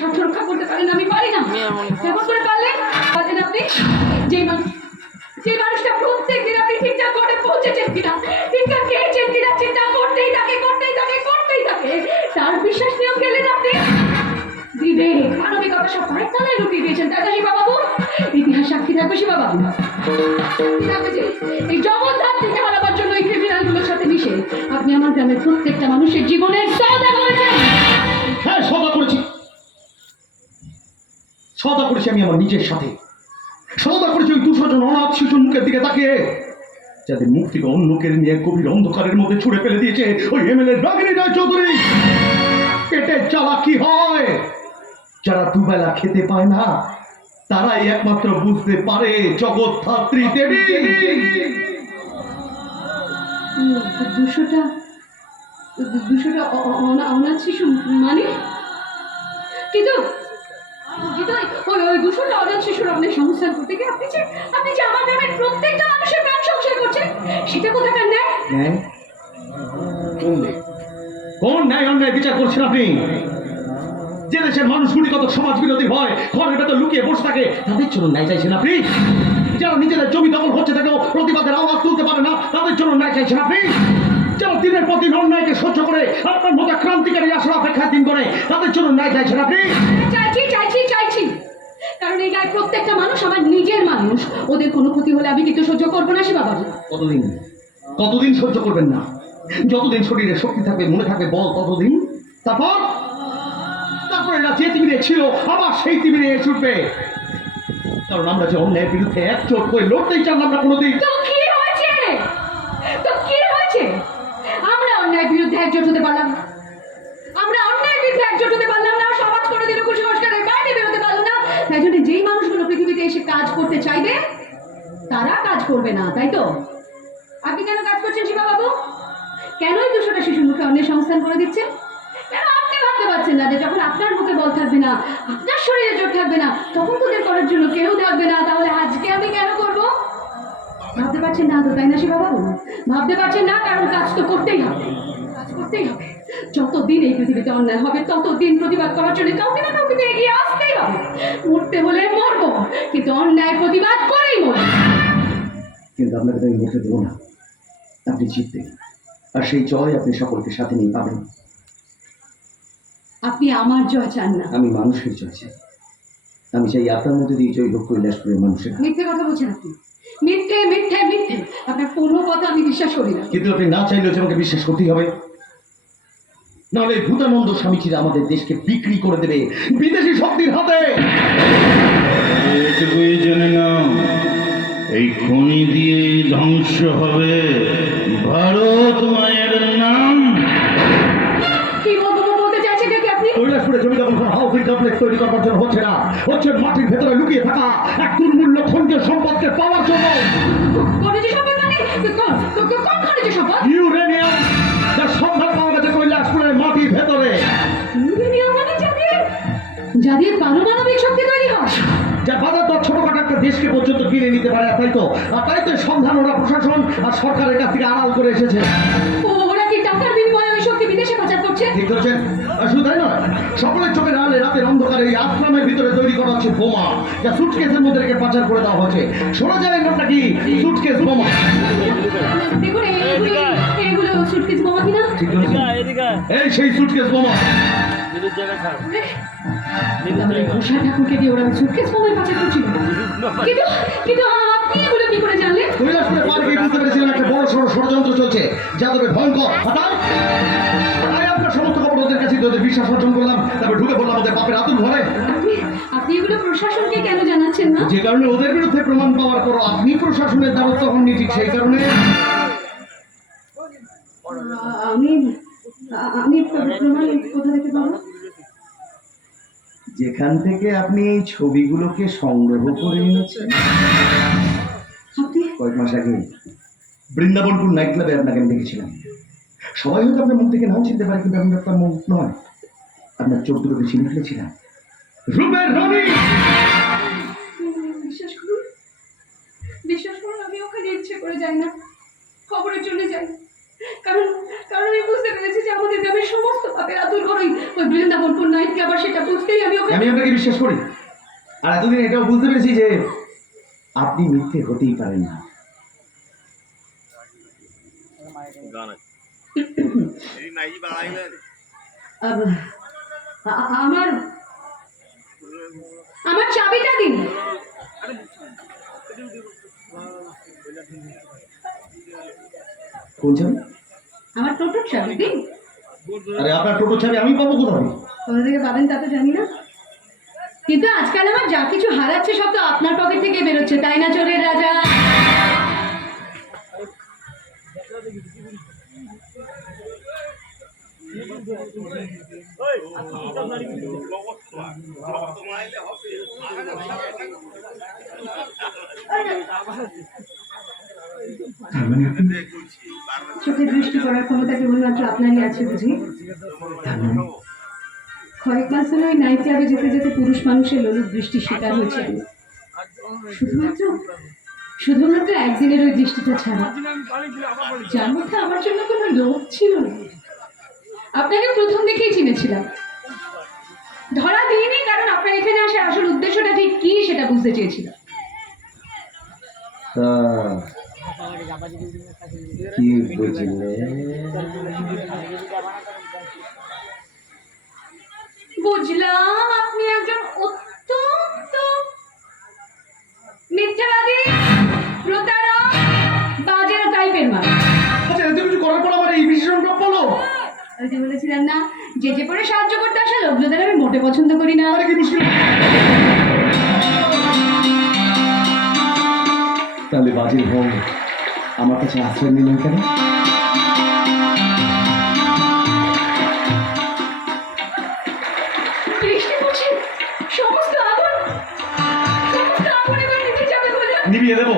স্বার্থ রক্ষা করতে পারেন আমি পারি না। কেমন করে পারলেন পারলেন আপনি? যেই মানুষ যে মানুষটা প্রত্যেক দিন আপনি ঠিকঠাক করে পৌঁছেছেন কিনা ঠিকঠাক খেয়েছেন কিনা চিন্তা করতেই থাকে করতেই থাকে করতেই থাকে। তার বিশ্বাস নিয়েও গেলেন আপনি। বিবেক মানবিকতা সব পায়ের তলায় লুকিয়ে দিয়েছেন। তাই তো শিবা বাবু ইতিহাস সাক্ষী থাকবে শিবা বাবু এই জগদ্ধার থেকে হারাবার জন্য এই ক্রিমিনালগুলোর সাথে মিশে আপনি আমার গ্রামের প্রত্যেকটা মানুষের জীবনের সদা করেছেন। হ্যাঁ করেছি। সদা করেছি আমি আমার নিজের সাথে। সদা করেছি ওই দুশো জন অনাথ শিশুর মুখের দিকে তাকিয়ে, যাদের মুখ থেকে অন্যকে নিয়ে গভীর অন্ধকারের মধ্যে ছুড়ে ফেলে দিয়েছে ওই এমএলএ রাগিনী রায় চৌধুরী পেটের জ্বালা কি হয়? যারা দুবেলা খেতে পায় না, তারাই একমাত্র বুঝতে পারে জগৎ ধাত্রী দেবী। দুশোটা দুশোটা অনাথ শিশু মানে? ওই অনাথ শিশুর আপনি সংস্থান করতে গিয়ে আপনি যে আপনি যে আমার গ্রামের প্রত্যেকটা মানুষের প্রাণ সংশয় করছেন সেটা কোথাকার নেয় ন্যায়? কোন ন্যায়? কোন ন্যায় অন্যায় বিচার করছেন আপনি? যে দেশের মানুষগুলি কত সমাজ বিরোধী হয় ঘরের ভেতর লুকিয়ে বসে থাকে তাদের জন্য ন্যায় চাইছেন আপনি? যারা নিজেদের জমি দখল হচ্ছে থেকেও প্রতিবাদের আওয়াজ তুলতে পারে না তাদের জন্য ন্যায় চাইছেন আপনি? যারা দিনের পর দিন অন্যায়কে সহ্য করে আপনার মতো ক্রান্তিকারী আসার অপেক্ষায় দিন করে তাদের জন্য ন্যায় চাইছেন আপনি? কারণ এই গায়ে প্রত্যেকটা মানুষ আমার নিজের মানুষ। ওদের কোনো ক্ষতি হলে আমি কিন্তু সহ্য করব না, সে বাবাজি কতদিন? কতদিন সহ্য করবেন না? যতদিন শরীরে শক্তি থাকবে মনে থাকবে বল, ততদিন। তারপর? তারপর এরা যে তিমিরে ছিল, আবার সেই তিমিরে ছুটবে কারণ আমরা যে অন্যায়ের বিরুদ্ধে একচোট হয়ে লড়তেই চান আমরা কোনোদিন। অন্যের সংস্থান করে দিচ্ছেন কেন আপনি ভাবতে পারছেন না যে যখন আপনার মুখে বল থাকবে না, আপনার শরীরে জোর থাকবে না, তখন তোদের করার জন্য কেউ থাকবে না। তাহলে আজকে আমি কেন করব? ভাবতে পারছেন না তো, তাই না শিবা বাবু ভাবতে পারছেন না, কারণ কাজ তো করতেই হবে। কাজ করতেই হবে। যতদিন এই পৃথিবীতে অন্যায় হবে, ততদিন প্রতিবাদ করার জন্য কাউকে না কাউকে এগিয়ে আসতেই হবে। মরতে হলে মরবো, কিন্তু অন্যায় প্রতিবাদ করেই মরবো। কিন্তু আপনাকে তো আমি বলতে দেবো না। আপনি জিতবেন। আর সেই জয় আপনি সকলকে সাথে নিয়ে পাবেন। আপনি আমার জয় চান না। আমি মানুষের জয় চাই। আমি চাই আপনার মধ্যে দিয়ে জয় হোক কৈলাসপুরের মানুষের মিথ্যে কথা বলছেন আপনি। মিথ্যে মিথ্যে মিথ্যে। আপনার কোনো কথা আমি বিশ্বাস করি না। কিন্তু আপনি না চাইলেও যে আমাকে বিশ্বাস করতেই হবে। নাহলে ভূতানন্দ স্বামীজিরা আমাদের দেশকে বিক্রি করে দেবে বিদেশি শক্তির হাতে। জেনে নাও এই খনি দিয়ে ধ্বংস হবে। ভারত মায়ের নাম কি বলব বলতে চাইছেন নাকি আপনি? কৈলাসপুরে জমি দখল করা হাউসিং কমপ্লেক্স তৈরি করবার জন্য হচ্ছে না। হচ্ছে মাটির ভেতরে লুকিয়ে থাকা। এক দুর্মূল্য খনিজ সম্পদকে পাওয়ার জন্য। খনিজ সম্পদ মানে? কোন খনিজ সম্পদ? ইউরেনিয়াম। যার সন্ধান পাওয়া গেছে কৈলাসপুরের মাটির ভেতরে। ইউরেনিয়াম মানে যাদের যাদের পারমাণবিক শক্তি তৈরি হয়। যা বাজার দর ছোটখাটো দেশকে পর্যন্ত কিনে নিতে পারে তাই তো? আর তাই তো সন্ধান ওরা প্রশাসন আর সরকারের কাছ থেকে আড়াল করে এসেছে। ও ওরা কি টাকার বিনিময়ে ওই শক্তি বিদেশে পাচার করছে? ঠিক শুধু তাই নয় সকলের আড়ালে রাতের অন্ধকারে এই আশ্রমের ভিতরে তৈরি করা হচ্ছে বোমা যা সুটকেসের মধ্যে রেখে পাচার করে দেওয়া হচ্ছে শোনা যায় নামটা কি? সুটকেস বোমা। দেখুন এগুলো সুটকেস বোমা কিনা? এই সেই সুটকেস বোমা। তাহলে ঘোষা ঠাকুরকে দিয়ে ওরা সুটকেস বোমায় পাচার করছিল কিন্তু কিন্তু আপনি এগুলো কি করে জানলেন কৈলাসপুরে পার গিয়ে বুঝতে পেরেছিলাম একটা বড় সড়ো ষড়যন্ত্র চলছে যাদবের ভয়ঙ্কর। হঠাৎ তাই আপনার সমস্ত খবর ওদের কাছে ওদের বিশ্বাস অর্জন করলাম তারপর ঢুকে পড়লাম ওদের পাপের আতুর ঘরে। আপনি আপনি এগুলো প্রশাসনকে কেন জানাচ্ছেন না যে কারণে ওদের বিরুদ্ধে প্রমাণ পাওয়ার পর আপনি প্রশাসনের দ্বারস্থ হননি ঠিক সেই কারণে। আমি আমি প্রমাণ কোথা থেকে পাবো? যেখান থেকে আপনি এই ছবিগুলোকে সংগ্রহ করে এনেছেন? কয়েক মাস আগে বৃন্দাবনপুর নাইট ক্লাবে আপনাকে আমি দেখেছিলাম। সবাই হয়তো আপনার মুখ থেকে নাও চিনতে পারে কিন্তু আমি আপনার মুখ নয়। আপনার চোখ দুটোকে চিনে ফেলেছিলাম। রূপের বিশ্বাস করুন? বিশ্বাস করুন আমি ওখানে ইচ্ছে করে যাই না। খবরের জন্য যাই। আমি বুঝতে পেরেছি যে আমাদের গ্রামের সমস্ত পাপের আতুর ঘরই ওই বৃন্দাবনপুর নাইট ক্লাব আর সেটা বুঝতেই আমি ওকে আমি আপনাকে বিশ্বাস করি। আর এতদিন এটাও বুঝতে পেরেছি যে আপনি মিথ্যে হতেই পারেন না। আমার আমার চাবিটা দিন। কোন চাবি? আমার টোটোর চাবি দিন। আরে আপনার টোটো চাবি আমি পাবো কোথায়? কোথা থেকে পাবেন তা তো জানি না। কিন্তু আজকাল আমার যা কিছু হারাচ্ছে সব তো আপনার পকেট থেকে বেরোচ্ছে তাই না চোরের রাজা? চোখে দৃষ্টি করার ক্ষমতা কেবলমাত্র আপনারই আছে বুঝি? কয়েক মাস ধরে ওই নাইট ক্লাবে যেতে যেতে পুরুষ মানুষের লোলুপ দৃষ্টির শিকার হয়েছে। শুধুমাত্র শুধুমাত্র একদিনের ওই দৃষ্টিটা ছাড়া। যার মধ্যে আমার জন্য কোনো লোভ ছিল না। আপনাকে প্রথম দেখেই চিনেছিলাম। ধরা দিইনি কারণ আপনার এখানে আসার আসল উদ্দেশ্যটা ঠিক কি সেটা বুঝতে চেয়েছিলাম। তা কি বুঝলে বুঝলাম আপনি একজন অত্যন্ত মিথ্যাবাদী প্রতারক বাজের টাইপের মানুষ। আচ্ছা এত কিছু করার পর আমার এই বিশেষণ বলো ওই যে বলেছিলাম না যে যে করে সাহায্য করতে আসা লোকজনের আমি মোটে পছন্দ করি না। আরে কি মুশকিল। তাহলে বাজির হোক আমার কাছে আশ্রয় বলে। নিভিয়ে দেবো।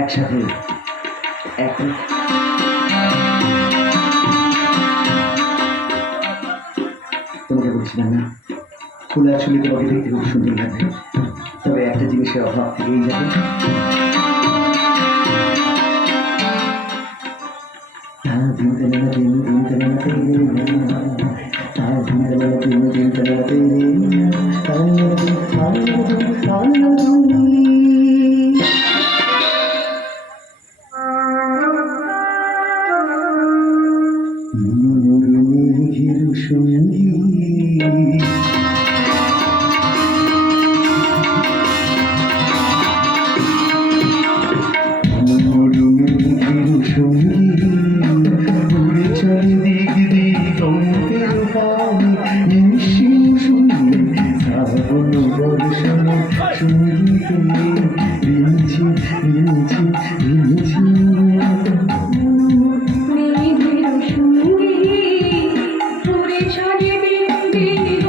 একসাথে এক তোমাকে বলছিলাম না খোলা ছুলি তোমাকে দেখতে খুব সুন্দর লাগে છે અભાવ થઈ જશે